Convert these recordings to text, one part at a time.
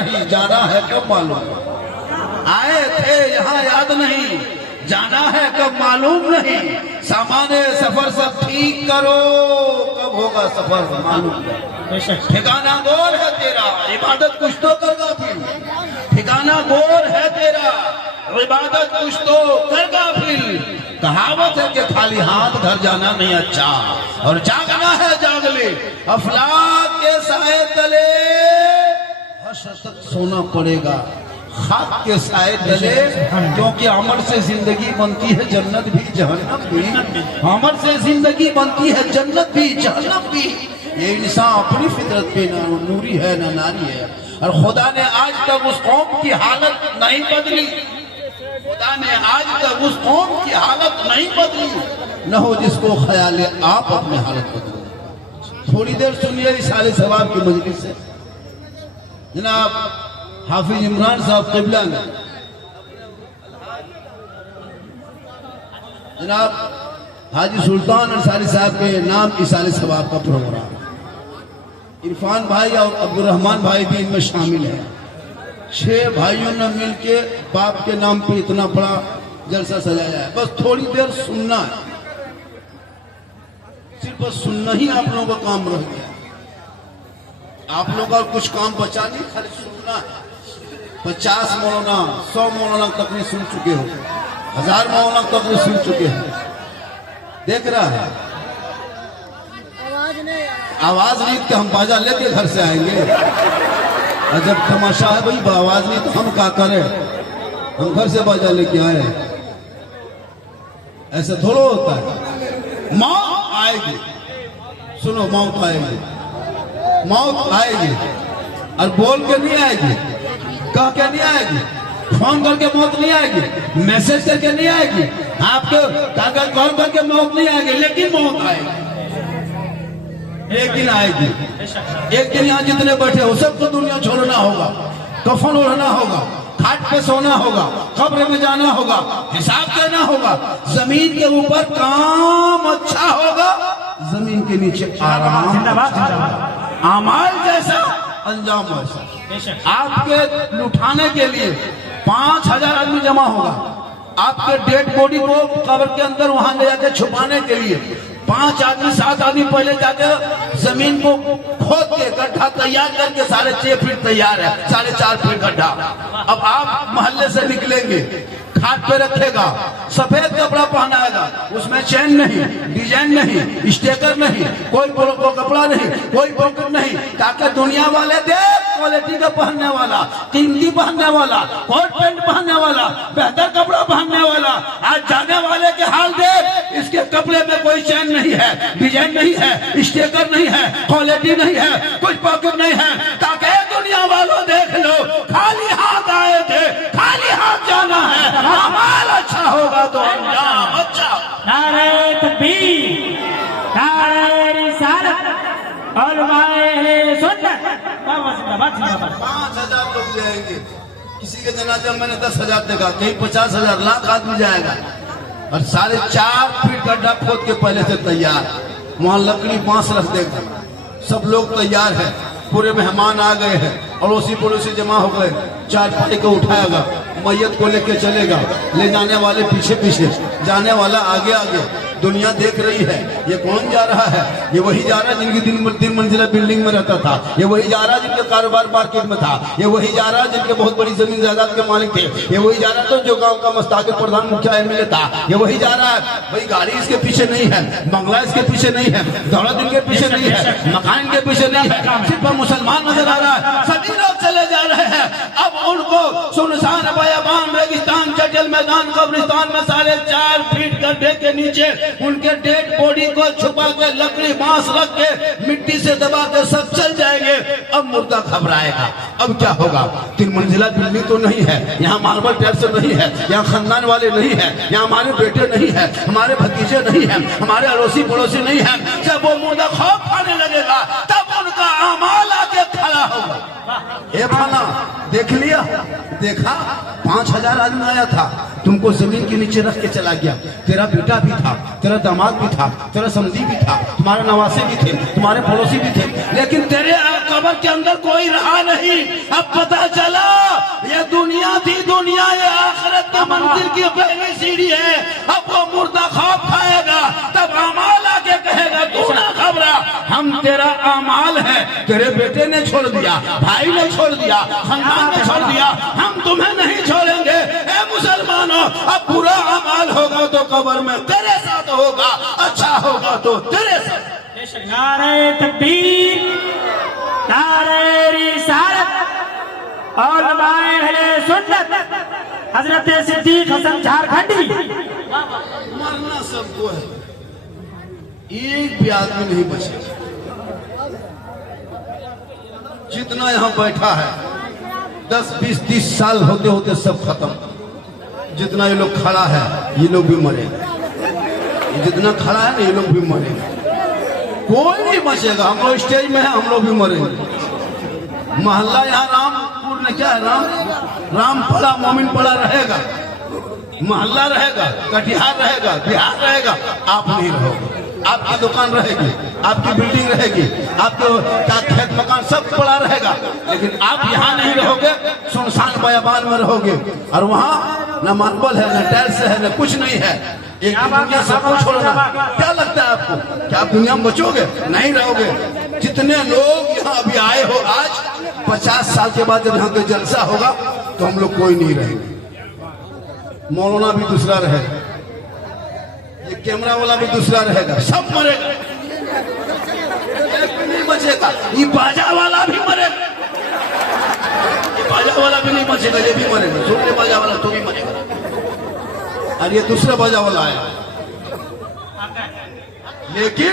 नहीं, जाना है कब मालूम। आए थे यहाँ याद नहीं, जाना है कब मालूम नहीं। सामान्य सफर सब ठीक करो, कब होगा सफर मालूम नहीं। ठिकाना गोर है तेरा, इबादत कुछ तो करगा फिर। ठिकाना गोर है तेरा, इबादत कुछ तो करगा फिर। कहावत है कि खाली हाथ घर जाना नहीं अच्छा, और जागना है जाग ले। अफलाक के साए तले हर्ष तक सोना पड़ेगा, खाक के साए तले, क्योंकि अमल से जिंदगी बनती है जन्नत भी जहन्नम भी। अमल से जिंदगी बनती है जन्नत भी जहन्नम भी। ये इंसान अपनी फितरत पे ना नूरी है ना नारी है, और खुदा ने आज तक उस कौम की हालत नहीं बदली। खुदा ने आज तक उस कौम की हालत नहीं बदली, न हो जिसको ख्याल आप अपनी हालत बदलो। थोड़ी देर सुनिए इसाले सवाब की मजलिस से। जनाब हाफिज इमरान साहब क़िबला ने, जनाब हाजी सुल्तान अंसारी साहब के नाम इसाले सवाब का प्रोग्राम, इरफान भाई और अब्दुल रहमान भाई भी इनमें शामिल हैं। 6 भाइयों ने मिलके बाप के नाम पे इतना बड़ा जलसा सजाया है। बस थोड़ी देर सुनना है, सिर्फ बस सुनना ही आप लोगों का काम रह गया। आप लोगों का कुछ काम बचा नहीं, खाली सुनना है। 50 मौलाना 100 मौलाना तक नहीं सुन चुके हो, 1000 मौलाना तक नहीं सुन चुके हो। देख रहा है आवाज नहीं कि हम बाजा लेके घर से आएंगे। और जब तमाशा है भाई आवाज नहीं तो हम क्या करें, हम घर से बाजा लेके आए। ऐसा थोड़ा होता है। मौत आएगी, सुनो मौत आएगी, मौत आएगी, और बोल के नहीं आएगी, कह के नहीं आएगी, फोन करके मौत नहीं आएगी, मैसेज करके नहीं आएगी, आपके कागज कॉल करके मौत नहीं आएगी, लेकिन मौत आएगी। एक दिन आएगी, एक दिन यहाँ जितने बैठे हो सबको दुनिया छोड़ना होगा, कफन ओढ़ना होगा, खाट पे सोना होगा, कब्र में जाना होगा, हिसाब देना होगा। जमीन के ऊपर काम अच्छा होगा, जमीन के नीचे आराम। अमाल जैसा अंजाम वैसा। आपके लुटाने के लिए 5000 आदमी जमा होगा, आपके डेड बॉडी को कब्र के अंदर वहां ले जाके छुपाने के लिए 5 आदमी 7 आदमी पहले जाके जमीन को खोद के गड्ढा तैयार करके 6.5 फीट तैयार है, 4.5 फीट गड्ढा। अब आप मोहल्ले से निकलेंगे, खाट पे रखेगा, सफेद कपड़ा पहनाएगा, उसमें चेन नहीं, डिजाइन नहीं, स्टेकर नहीं, कोई कपड़ा नहीं, कोई पॉकेट नहीं, ताकि दुनिया वाले देख क्वालिटी का पहनने वाला, कीमती पहनने वाला, कोट पैंट पहनने वाला, बेहतर कपड़ा पहनने वाला। आज जाने वाले के हाल देख, इसके कपड़े में कोई चेन नहीं है, डिजाइन नहीं है, स्टेकर नहीं है, क्वालिटी नहीं है, कुछ पॉकेट नहीं है, ताकि दुनिया वालों देख लो खाली हाथ आए थे, खाली हाथ जाना है। अमाल अच्छा होगा तो अंजाम अच्छा। नारे तकबीर, नारे रिसालत और वाहे सुन्नत। 5000 लोग जाएंगे, किसी के जनाजा मैंने 10,000 देखा, कहीं 50,000 लाख आदमी जाएगा। और 4.5 फीट गड्ढा खोद के पहले से तैयार, वहां लकड़ी बांस रख देगा, सब लोग तैयार है, पूरे मेहमान आ गए हैं, अड़ोसी पड़ोसी जमा हो गए, 4 पाई को उठाएगा, मैयत को लेके चलेगा, ले जाने वाले पीछे पीछे, जाने वाला आगे आगे। दुनिया देख रही है ये कौन जा रहा है, ये वही जा रहा है जिनकी 3 मंजिला बिल्डिंग में रहता था, ये वही जा रहा है जिनके कारोबार मार्केट में था, ये वही जा रहा है जिनके बहुत बड़ी जमीन जायदाद के मालिक थे, ये वही जा रहा था जो गांव का मुस्ताकिल प्रधान मुखिया एमएलए था, ये वही जा रहा है। भाई गाड़ी इसके पीछे नहीं है, बंगला इसके पीछे नहीं है, दौलत इनके पीछे नहीं है, मकान इनके पीछे नहीं है, सिर्फ मुसलमान नजर आ रहा है। सभी लोग चले जा रहे हैं। अब उनको सुनसान बयाबान रेगिस्तान जंगल मैदान कब्रिस्तान में 4.5 फीट गड्ढे के नीचे उनके डेड बॉडी को छुपा के लकड़ी बांस रख के मिट्टी से दबा के सब चल जाएंगे। अब मुर्दा घबराएगा, अब क्या होगा। 3 मंजिला बिल्डिंग तो नहीं है, यहाँ मार्बल टैक्स नहीं है, यहाँ खानदान वाले नहीं है, यहाँ हमारे बेटे नहीं है, हमारे भतीजे नहीं है, हमारे अड़ोसी पड़ोसी नहीं है। जब वो मुर्दा खौफ खाने लगेगा तब उनका अमाल आके खड़ा होगा। ए भाना देख लिया, देखा 5000 आदमी आया था, तुमको जमीन के नीचे रख के चला गया। तेरा बेटा भी था, तेरा दामाद भी था, तेरा समधी भी था, तुम्हारा नवासे भी थे, थे, तुम्हारे पड़ोसी भी थे, लेकिन तेरे कब्र के अंदर कोई रहा नहीं। अब पता चला ये दुनिया थी दुनिया, ये आखिरत की मंजिल की पहली सीढ़ी है। अब वो मुर्दा खौफ खाएगा, तब अमाल आके कहेगा तू ना घबरा, हम तेरा अमाल है। तेरे बेटे ने छोड़ दिया, भाई ने छोड़ दिया, खानदान ने छोड़ दिया, हम तुम्हें नहीं छोड़ेंगे। ए मुसलमानों, अब बुरा अमाल होगा तो कब्र में तेरे साथ होगा, अच्छा होगा तो तेरे साथ। नारे तकबीर, नारे रिसालत और उलमाए अहले सुन्नत हजरत सिद्दीक हसन झारखंडी। मरना सबको है, एक भी आदमी नहीं बचेगा। जितना यहाँ बैठा है 10, 20, 30 साल होते होते सब खत्म। जितना ये लोग खड़ा है ये लोग भी मरेगा, जितना खड़ा है ना ये लोग भी मरेगा, कोई नहीं बचेगा। हम लोग स्टेज में है, हम लोग भी मरेंगे। मोहल्ला यहाँ रामपुर में क्या है, राम पड़ा मोमिन पड़ा रहेगा, मोहल्ला रहेगा, कटिहार रहेगा, बिहार रहेगा, आप नहीं रहोगे। आपकी दुकान रहेगी, आपकी बिल्डिंग रहेगी, आपके खेत मकान सब पड़ा रहेगा, लेकिन आप यहाँ नहीं रहोगे, सुनसान बयाबान में रहोगे। और वहाँ न मार्बल है, न टाइल्स है, न कुछ नहीं है। एक दुनिया सब कुछ छोड़ना। क्या लगता है आपको कि आप दुनिया में बचोगे? नहीं रहोगे। जितने लोग यहाँ अभी आए हो आज, 50 साल के बाद जब यहाँ पे जलसा होगा तो हम लोग कोई नहीं रहेंगे। मौलाना भी दूसरा रहेगा, ये कैमरा वाला भी दूसरा रहेगा, सब मरेगा, एक भी नहीं बचेगा। ये बाजा वाला भी मरेगा, बाजा वाला भी नहीं बचेगा, ये भी मरेगा। छोटे बाजा वाला तो भी मरेगा, और ये दूसरा बाजा वाला आया, लेकिन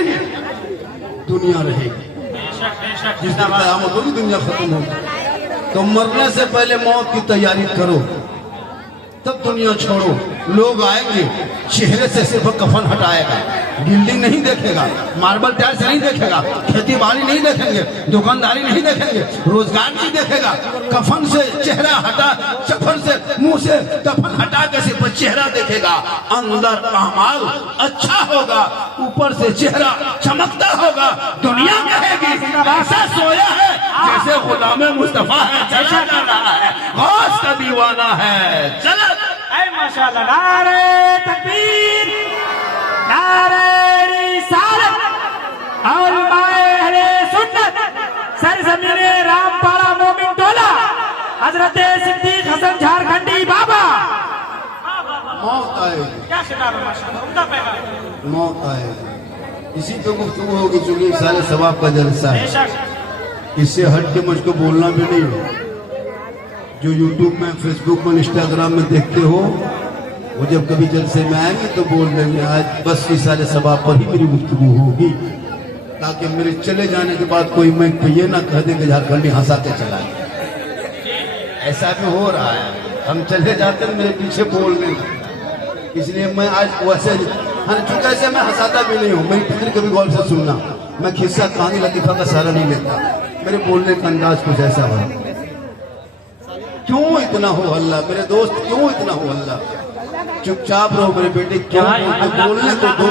दुनिया रहेगी। जिस दिन क़यामत होगी दुनिया खत्म होगी। तो मरने से पहले मौत की तैयारी करो, तब दुनिया छोड़ो। लोग आएंगे, चेहरे से सिर्फ कफन हटाएगा, बिल्डिंग नहीं देखेगा, मार्बल टाइल्स नहीं देखेगा, खेती बाड़ी नहीं देखेंगे, दुकानदारी नहीं देखेंगे, रोजगार नहीं देखेगा। कफन से चेहरा हटा, कफन से मुंह से कफन हटा के सिर्फ चेहरा देखेगा। अंदर अमाल अच्छा होगा, ऊपर से चेहरा चमकता होगा। दुनिया कहेगी ऐसा सोया है जैसे गुलाम मुस्तफा है, चला जा रहा है, गौस का दीवाना है, चला। माशाअल्लाह, नारे तकबीर, नारे रिसालत और उलमाए अहले सुन्नत सरजमीने रामपाड़ा मोमिन टोला हजरत सिद्दीक हसन झारखंडी बाबा। मौत आएगी, क्या खिताब है माशाअल्लाह, उम्दा पैगाम। मौत आएगी, इसी पे गुफ्तगू होगी। चूंकि साले सवाब का जलसा है, इससे हट के मुझको बोलना भी नहीं हो। जो यूट्यूब में, फेसबुक में, इंस्टाग्राम में देखते हो, वो जब कभी जलसे में आएंगे तो बोल देंगे आज बस इस साले सवाब पर ही मेरी गुफ्तगू होगी, ताकि मेरे चले जाने के बाद कोई मैं ये ना कह दे कि झारखंडी हंसा के चला गया। ऐसा भी हो रहा है, हम चले जाते हैं मेरे पीछे बोल देंगे। इसलिए मैं आज वैसे चूंकि ऐसे मैं हंसाता भी नहीं हूँ। मेरी फिक्र कभी गौर से सुनना, मैं खिस्सा कहानी लतीफा का सहारा नहीं लेता। मेरे बोलने का अंदाज कुछ ऐसा हो। क्यों इतना हो हल्ला मेरे दोस्त, क्यों इतना हो हल्ला? चुपचाप रहो मेरे बेटे, क्यों बोलने को दो,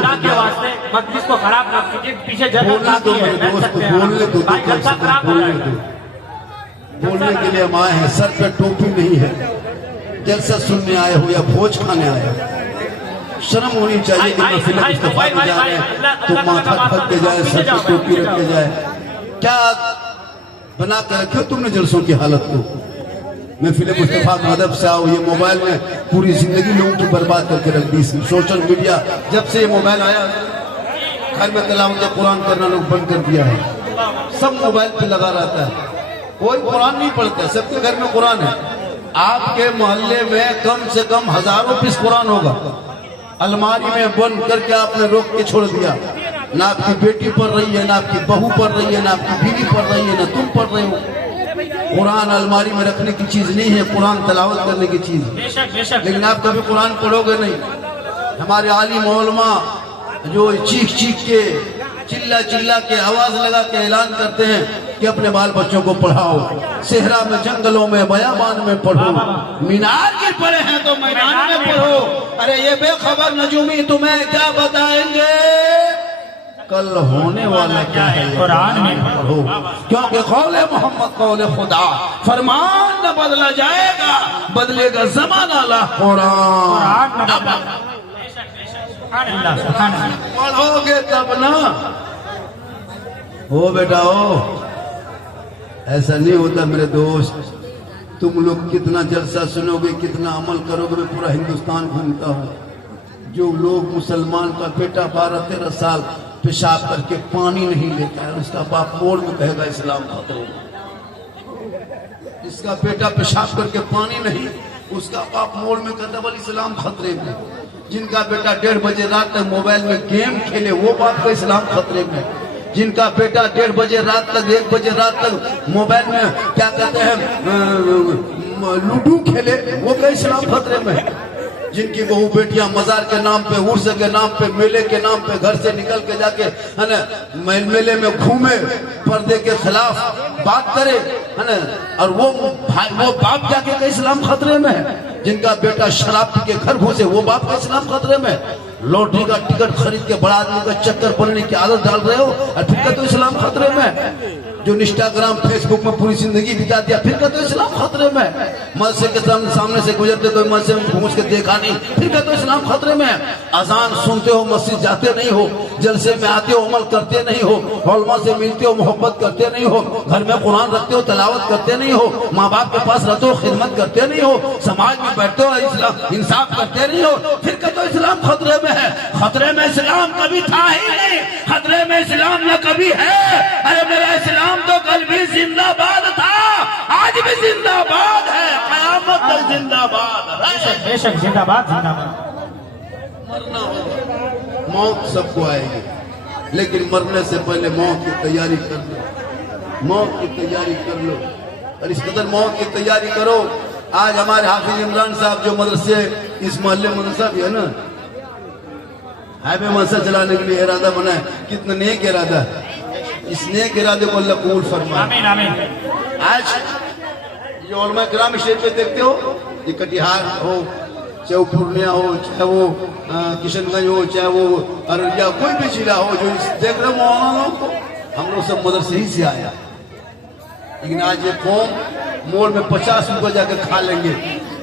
मजलिस को खराब मत कीजिए, पीछे बोलने दो मेरे दोस्त, बोलने दो, बोलने दो। बोलने के लिए हम आए हैं, सर पे टोपी नहीं है। जलसा सुनने आए हो या भोज खाने आए हो, शर्म होनी चाहिए कि महफिल मुस्तफा में जा रहे हैं तो माथा ढक के जाए, सर पे टोपी रख के जाए। क्या बना कर रखे हो तुमने जलसों की हालत को? महफिल मुस्तफा के अदब से आओ। ये मोबाइल में पूरी जिंदगी लोगों की बर्बाद करके रख दी। सोशल मीडिया जब से ये मोबाइल आया, घर में तिलावत कुरान करना लोग बंद कर दिया है। सब मोबाइल पे लगा रहता है, कोई कुरान नहीं पढ़ता। सबके घर में कुरान है। आपके मोहल्ले में कम से कम हजारों पीस कुरान होगा, अलमारी में बंद करके आपने रोक के छोड़ दिया। ना आपकी बेटी पढ़ रही है, ना आपकी बहू पढ़ रही है, ना आपकी बीवी पढ़ रही है, ना तुम पढ़ रहे हो। कुरान अलमारी में रखने की चीज नहीं है, कुरान तलावत करने की चीज है। लेकिन आप कभी कुरान पढ़ोगे नहीं। हमारे आलिम उलमा जो चीख चीख के, चिल्ला चिल्ला के, आवाज लगा के ऐलान करते हैं कि अपने बाल बच्चों को पढ़ाओ, सेहरा में, जंगलों में, बयाबान में पढ़ो। मीनार के पढ़े हैं तो मैदान में पढ़ो। अरे ये बेखबर नजूमी तुम्हें क्या बताएंगे? कल होने वाला क्या है कुरान में पढ़ो, क्योंकि कौले मोहम्मद कौले खुदा, फरमान न बदला जाएगा, बदलेगा जमाना ला कुरान। कुरान न बदला। सुभान अल्लाह, सुभान अल्लाह। पढ़ोगे तब ना हो बेटा हो। ऐसा नहीं होता मेरे दोस्त, तुम लोग कितना जलसा सुनोगे, कितना अमल करोगे। मैं पूरा हिंदुस्तान घूमता हूँ, जो लोग मुसलमान का बेटा 12-13 साल पेशाब करके पानी नहीं लेता है, उसका बाप मोड़ में कहेगा इस्लाम खतरे में। इसका बेटा पेशाब करके पानी नहीं, उसका बाप मोड़ में कहता बोल इस्लाम खतरे में। जिनका बेटा 1:30 बजे रात तक मोबाइल में गेम खेले, वो बाप का इस्लाम खतरे में। जिनका बेटा 1:30 बजे रात तक 1 बजे रात तक मोबाइल में क्या कहते हैं लूडो खेले, वो का इस्लाम खतरे में। जिनकी बहू बेटियां मजार के नाम पे, उर्स के नाम पे, मेले के नाम पे घर से निकल के जाके है ना मेले में घूमे, पर्दे के खिलाफ बात करे है ना, और वो बाप जाके का इस्लाम खतरे में है। जिनका बेटा शराब पी के घर घुसे, वो बाप का इस्लाम खतरे में। लॉटरी का टिकट खरीद के बड़ा आदमी का चक्कर बनने की आदत डाल रहे हो, और फिर का तो इस्लाम खतरे में। जो इंस्टाग्राम फेसबुक में पूरी जिंदगी बिता दिया, फिर का तो इस्लाम खतरे में। मस्जिद के सामने से गुजरते कोई मस्जिद में घूस के देखा नहीं, फिर का तो इस्लाम खतरे में। अजान सुनते हो, मस्जिद जाते नहीं हो, जलसे में आते हो, अमल करते नहीं हो, उलमा से मिलते हो, मोहब्बत करते नहीं हो, घर में कुरान रखते हो, तलावत करते नहीं हो, माँ बाप के पास रहते हो, खिदमत करते नहीं हो, समाज में बैठते हो, इस्लाम इंसाफ करते नहीं हो, फिर का तो इस्लाम खतरे में है। खतरे में इस्लाम कभी था ही नहीं, खतरे में इस्लाम न कभी है। अरे मेरा इस्लाम तो कल भी जिंदाबाद था, आज भी जिंदाबाद है, कयामत तक जिंदाबाद है। बेशक जिंदाबाद, जिंदाबाद। मरना होगा, मौत सबको आएगी, लेकिन मरने से पहले मौत की तैयारी कर लो, मौत की तैयारी कर लो। और इस कदर मौत की तैयारी करो। आज हमारे हाफिज इमरान साहब जो मदरसे, इस मोहल्ले मदरसा भी है ना, हाईवे मदरसा चलाने के लिए इरादा बना है, कितना नेक इरादा है। इस नेक इरादे को अल्लाह कबूल फरमाए। आमीन, आमीन। आज ये उलमा किराम स्टेज पे देखते हो, ये कटिहार हो, चाहे वो पूर्णिया हो, चाहे वो किशनगंज हो, चाहे वो अररिया, कोई भी जिला हो, जो देख रहे हो मौलाना लोग, तो हम लोग सब मदरसे ही से आया। लेकिन आज ये कौम मोड़ में 50 रुपये जाके खा लेंगे,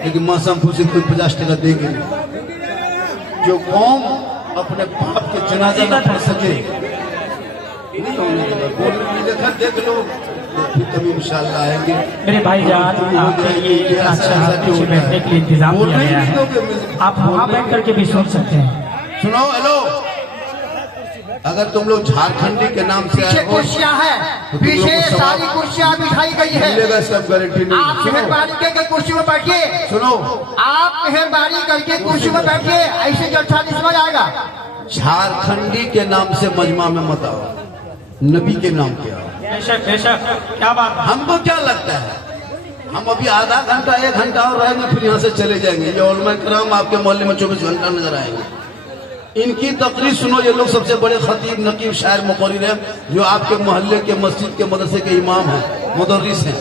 लेकिन मौसम से कोई 50 टका देंगे नहीं। जो कौम अपने बाप के जनाजा न पढ़ सके, नहीं होने देगा। बोलने नहीं देखा, देख लो, फिर कभी इंशाल्लाह आएंगे। मेरे भाईजान, आपके लिए इतना अच्छा पीछे बैठने के लिए इंतजाम किया गया है, आप वहाँ बैठ करके भी सुन सकते हैं। सुनो, हेलो, अगर तुम लोग झारखंडी के नाम से पीछे कुर्सियां हैं, पीछे सारी कुर्सियां बिठाई गई है, मिलेगा, सब गारंटी नहीं। आप मेहरबानी करके कुर्सी में बैठिए। सुनो, आप मेहरबानी करके कुर्सी में बैठिए, ऐसे जलसा नहीं समझ आएगा। झारखंडी के नाम से मजमा में मत आओ, नबी के नाम पे आओ। बेशक, बेशक, क्या बात है। हमको क्या लगता है, हम अभी आधा घंटा 1 घंटा और रहेंगे, फिर यहाँ से चले जाएंगे। ये उलमा किराम आपके मोहल्ले में 24 घंटा नजर आएंगे। इनकी तकरीर सुनो, ये लोग सबसे बड़े खतीब, नकीब, शायर, मुकर्रिर हैं, जो आपके मोहल्ले के मस्जिद के मदरसे के इमाम हैं, मुदर्रिस हैं,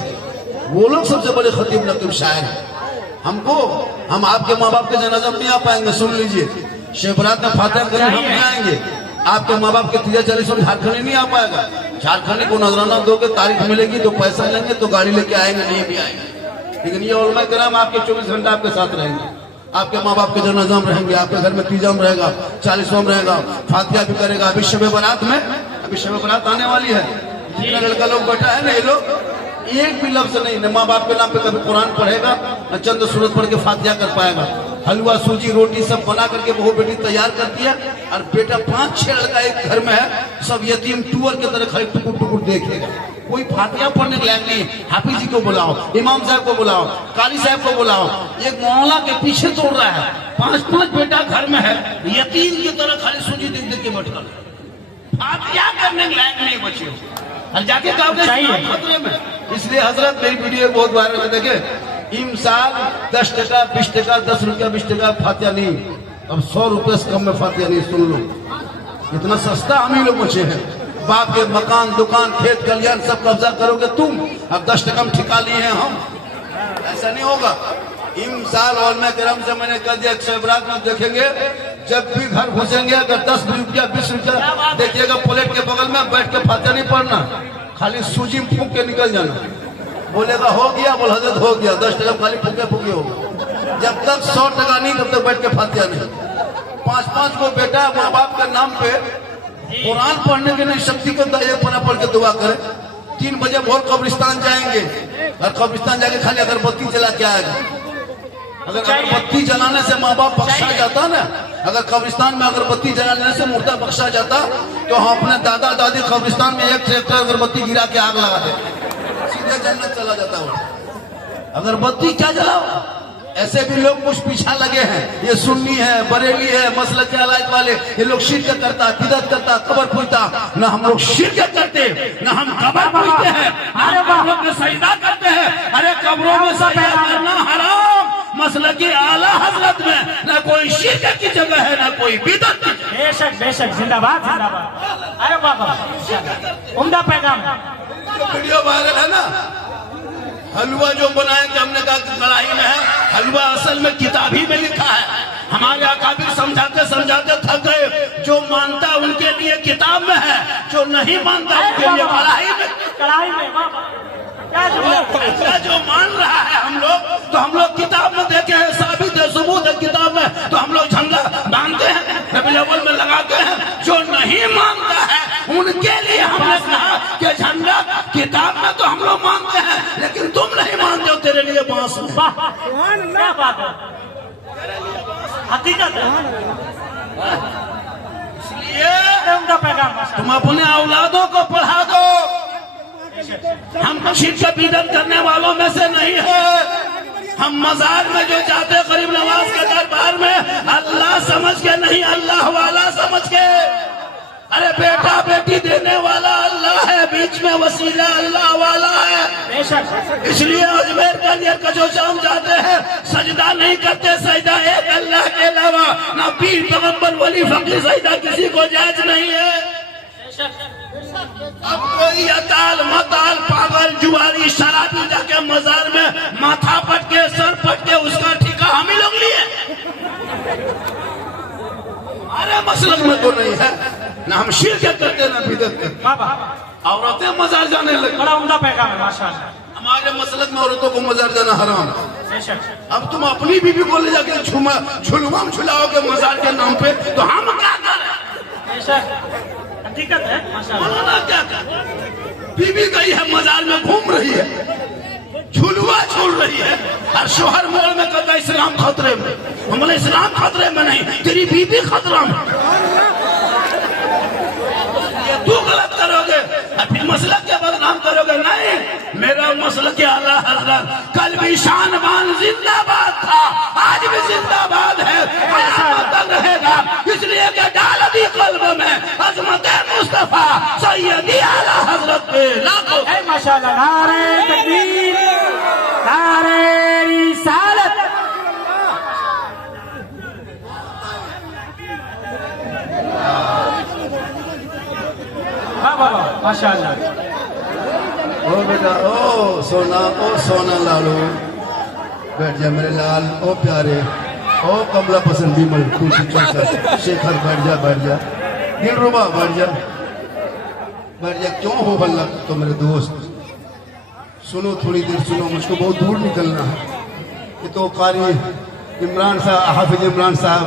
वो लोग सबसे बड़े खतीब, नकीब, शायर हैं। हम आपके माँ बाप के जनाजा में नहीं आ पाएंगे, सुन लीजिए। शेबरात में फातिहा करने हम नहीं आएंगे। आपके माँ बाप के 30-40 में झारखंडी नहीं आ पाएगा। झारखंडी को नजराना दोगे, तारीख मिलेगी तो पैसा लेंगे, तो गाड़ी लेके आएंगे, नहीं भी आएंगे। लेकिन ये उलमा किराम आपके 24 घंटा आपके साथ रहेंगे, आपके माँ बाप के जनाजा में रहेंगे, आपके घर में तीजा में रहेगा, 40वां में रहेगा, फातिहा भी करेगा। अभी शब बारात में, अभी शब बारात आने वाली है, जितना लड़का लोग बैठा है ना, ये लोग एक भी लफ्ज नहीं, न माँ बाप के नाम पे कभी कुरान पढ़ेगा, न चंद सूरत पढ़ के फातिहा कर पाएगा। हलवा, सूजी, रोटी सब बना करके बहू बेटी तैयार करती है, और बेटा 5-6 लड़का एक घर में है, सब यतीम टूअर के तरह खाली टुकुर टुकुर देखेगा। कोई फातिहा पढ़ने के लायक नहीं। हाफिज जी को बुलाओ, इमाम साहब को बुलाओ, काली साहब को बुलाओ, एक मौला के पीछे तोड़ रहा है, 5-5 बेटा घर में है, यतीम की तरह खाली सूजी देख देख के बैठा, फातिहा करने के लायक नहीं बचे हो, और जाके कहोगे खतरे में। इसलिए हजरत, मेरी वीडियो बहुत वायरल है, देखे, इमसाल 10 टका, 20 टका, 10 रुपया, 20 टका फातिहा नहीं, अब 100 रुपये से कम में फातिहा नहीं। सुन लो, इतना सस्ता हम ही लोग बचे हैं। बाप के मकान, दुकान, खेत खलियान सब कब्जा करोगे तुम, अब 10 टका में ठिका लिए हैं हम, ऐसा नहीं होगा। इमसाल उलमा किराम से मैंने कह दिया, शेबरात में देखेंगे जब भी घर घुसेंगे अगर 10 रुपया 20 रुपया देखिएगा प्लेट के बगल में बैठ के फातिहा नहीं पढ़ना, खाली सूजी में फूंक के निकल जाना। बोलेगा हो गया, बोल हजरत हो गया, 10 टका खाली फूके फूके हो। जब तक 100 टका नहीं तब तक बैठ के फातिहा नहीं। 5-5 को बेटा माँ बाप के नाम पे कुरान पढ़ने के लिए शक्ति को एक पना पढ़ के दुआ करे। 3 बजे भोर कब्रिस्तान जाएंगे और कब्रिस्तान जाके खाली अगरबत्ती जला के आएगा। अगर अगरबत्ती जलाने से माँ बाप बख्शा जाता ना, अगर कब्रिस्तान में अगरबत्ती जलाने से मुर्दा बख्शा जाता तो हम अपने दादा दादी कब्रिस्तान में एक ट्रैक्टर अगरबत्ती गिरा के आग लगा देते, सीधे जन्नत चला जाता वो। अगरबत्ती क्या जलाओ? ऐसे भी लोग कुछ पीछा लगे हैं, ये सुन्नी है, बरेली है, मसलक अलायत वाले, ये लोग शिरक करता, बिदअत करता, कब्र पूजता। न हम लोग शिरक करते, न हम कब्र पूजते हैं, हम लोग सजदा करते हैं। अरे कब्रों में सजदा करना हराम, मसलक के आला हजरत में न कोई शिरक की जगह है, न कोई बिदअत की। बेशक बेशक, जिंदाबाद जिंदाबाद। अरे बाबा उम्दा पैगाम। वीडियो वायरल है ना, हलवा जो बनाएंगे, हमने कहा कि कढ़ाई में है हलवा, असल में किताब ही में लिखा है। हमारे अकाबिर समझाते समझाते थक गए। जो मानता उनके लिए किताब में है, जो नहीं मानता उनके लिए कढ़ाई में। कढ़ाई में क्या जो मान रहा है हम लोग, तो हम लोग किताब में देखे हैं, साबित है, सबूत है किताब में, तो हम लोग झंडा बांधते हैं, रबीउल अव्वल में लगाते हैं। जो नहीं मानता है उनके लिए हमने कहा कि झंडा किताब में तो हम लोग मानते हैं, लेकिन तुम नहीं मानते हो, तेरे लिए बांस में। क्या बात है, हकीकत है। इसलिए उम्दा पैगाम तुम अपने औलादों को पढ़ा दो। हम शिरक बिदअत करने वालों में से नहीं है। हम मजार में जो जाते गरीब नवाज के दरबार में अल्लाह समझ के नहीं, अल्लाह वाला समझ के। अरे बेटा बेटी देने वाला अल्लाह है, बीच में वसीला अल्लाह वाला है। इसलिए अजमेर का लिए जो हम जाते हैं सजदा नहीं करते, सजदा एक अल्लाह के अलावा, ना पीर पैगंबर वली फकीर, सजदा किसी को जायज नहीं है। अब कोई अताल मताल पागल जुआरी शराबी जाके मजार में माथा पटके सर पटके उसका ठिका हम ही लोग लिए। अरे मसलक में तो नहीं है ना, हम शिरक करते ना बिदअत करते। औरतें मजार जाने लगी, बड़ा उम्दा पैगाम है माशाअल्लाह। हमारे मसलक में औरतों को मजार जाना हराम। अब तुम अपनी बीबी को ले जाके झुलवा झुलाओगे मजार के नाम पे, तो हम क्या करें? हकीकत है माशाअल्लाह। क्या कर बीबी गई है मजार में घूम रही है, झुलवा छोड़ रही है, और शोहर मोड़ में कहता इस्लाम खतरे में। हम बोले इस्लाम खतरे में नहीं, तेरी बीबी खतरा में। तू गलत करोगे और फिर मसलक के बदनाम करोगे। नहीं, मेरा मसलक के आला हजरत कल भी शानबान जिंदाबाद था, आज भी जिंदाबाद है, क़यामत रहेगा। इसलिए कि डाल दी कल्ब में अजमत मुस्तफा सैयदी आला हजरत पे लाखों। माशाअल्लाह, नारे तकबीर, नारे रिसालत। माशाअल्लाह। ओ बेटा, ओ सोना लालो, बैठ जा मेरे लाल, ओ प्यारे, ओ कमला पसंद विमल तुलसी चौसा शेखर, बैठ जा दिलरुबा, बैठ जा। क्यों हो हल्ला? तो मेरे दोस्त सुनो, थोड़ी देर सुनो, मुझको बहुत दूर निकलना है। ये तो कारी इमरान साहब, हाफिज इमरान साहब,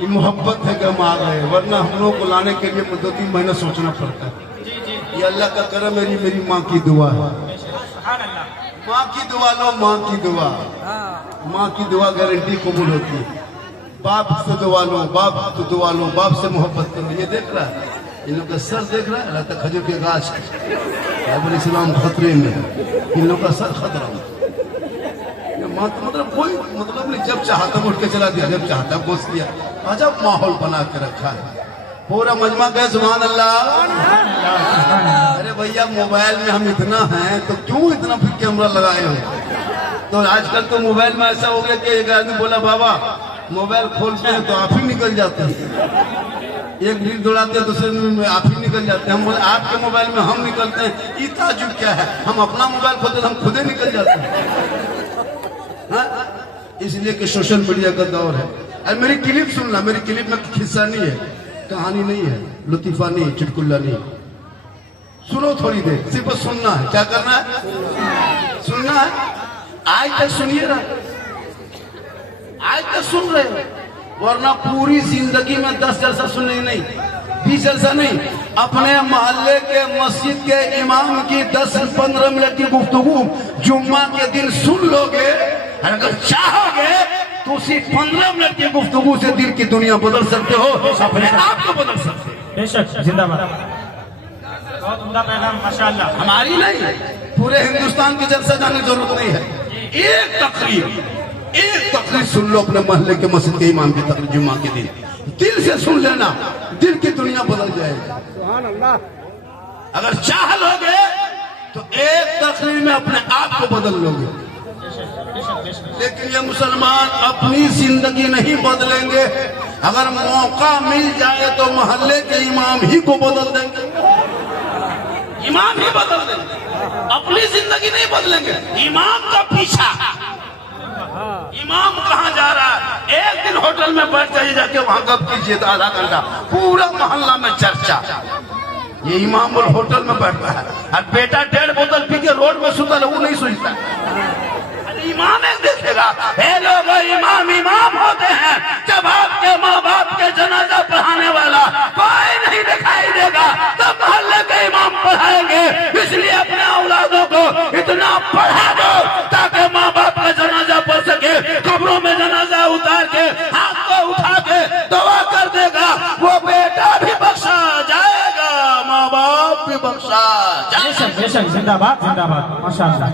ये मोहब्बत है कि हम आ गए, वरना हम लोग को लाने के लिए 2-3 महीना सोचना पड़ता है। ये अल्लाह का करम, मेरी माँ की दुआ है। माँ की दुआ लो, माँ की दुआ, माँ की दुआ गारंटी कबूल होती है। बाप से दुआ लो, बाप से मोहब्बत करो। ये देख रहा है, इन लोग का सर देख रहा है, अल्लाह तक खजूर के गाछ है, इस्लाम खतरे में, इन लोग का सर खतरा में। मतलब कोई मतलब नहीं, जब चाहता उठ के चला दिया, जब चाहता घुस दिया। अजब माहौल बना के रखा है। पूरा मजमा कहे सुभान अल्लाह। अरे भैया, मोबाइल में हम इतना हैं तो क्यों इतना फिर कैमरा लगाए हो? तो आजकल तो मोबाइल में ऐसा हो गया कि एक आदमी बोला बाबा मोबाइल खोलते हैं तो आप ही निकल जाते हैं, एक रील दौड़ाते हैं दूसरे में आप ही निकल जाते हैं। हम बोले आपके मोबाइल में हम निकलते हैं, ये ताजुब क्या है? हम अपना मोबाइल खोलते हम खुद ही निकल जाते हैं। इसलिए कि सोशल मीडिया का दौर है। अरे मेरी क्लिप सुनना, मेरी क्लिप में खिस्सा नहीं है, कहानी नहीं है, लतीफा नहीं, चुटकुल्ला नहीं। सुनो थोड़ी देर, सिर्फ सुनना है। क्या करना है? सुनना है। आज तक सुनिए ना, आज तक सुन रहे हो, वरना पूरी जिंदगी में 10 जलसा सुनने नहीं, 20 जलसा नहीं। अपने मोहल्ले के मस्जिद के इमाम की 10-15 मिनट की गुफ्तगू जुम्मा के दिन सुन लोगे, और अगर चाहोगे तो उसी 15 मिनट की गुफ्तगू से दिल की दुनिया बदल सकते हो, अपने आप को बदल सकते हो। बेशक, जिंदाबाद, बहुत उम्दा पैगाम, माशाअल्लाह। हमारी नहीं, पूरे हिंदुस्तान की जलसा जाने की जरूरत नहीं है। एक तकरीर सुन लो अपने मोहल्ले के मस्जिद के इमाम की तकरीर जुम्मा के दिन, दिल से सुन लेना, दिल की दुनिया बदल जाएगी। अगर चाह लोगे तो एक तकरीर में अपने आप को बदल लोगे। लेकिन ये मुसलमान अपनी जिंदगी नहीं बदलेंगे। अगर मौका मिल जाए तो मोहल्ले के इमाम ही को बदल देंगे, इमाम ही बदल देंगे, अपनी जिंदगी नहीं बदलेंगे। इमाम का पीछा, इमाम कहाँ जा रहा है? एक दिन होटल में बैठ जाइए, जाके वहां गप कीजिए तो आधा घंटा पूरा मोहल्ला में चर्चा। ये इमाम बोल होटल में बैठता है और बेटा 1.5 बोतल पी के रोड में सुता है, वो नहीं सोचता। इमाम एक देखेगा, हे लोग, इमाम होते हैं जब आपके माँ बाप के जनाजा पढ़ाने वाला कोई नहीं दिखाई देगा, तब मोहल्ले के इमाम पढ़ाएंगे। इसलिए अपने औलादों को इतना पढ़ा दो ताकि माँ बाप का जनाजा पढ़ सके, कब्रों में जनाजा उतार के हाथ को उठा के दुआ कर देगा, वो बेटा भी बख्शा जाएगा, माँ बाप भी बख्शा जाएगा। बेशक, जिंदाबाद, जिंदाबाद, माशाअल्लाह,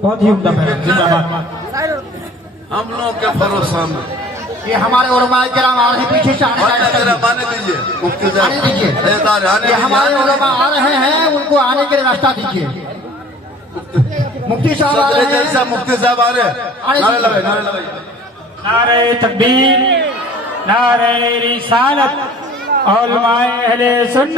बहुत ही उम्दा पैगाम, जिंदाबाद। हम लोग के भरोसा में ये हमारे उलमाए किराम आ रहे हैं, पीछे से आने आने दीजिए, मुफ्ती साहब आने दीजिए। ये हमारे उलमा आ रहे हैं, उनको आने के लिए रास्ता दीजिए। मुफ्ती साहब आ रहे हैं, मुफ्ती साहब आ रहे हैं, नारे लगाइए, नारे लगाइए। नारे तकबीर, नारे रिसालत, उलमाए अहले सुन्नत।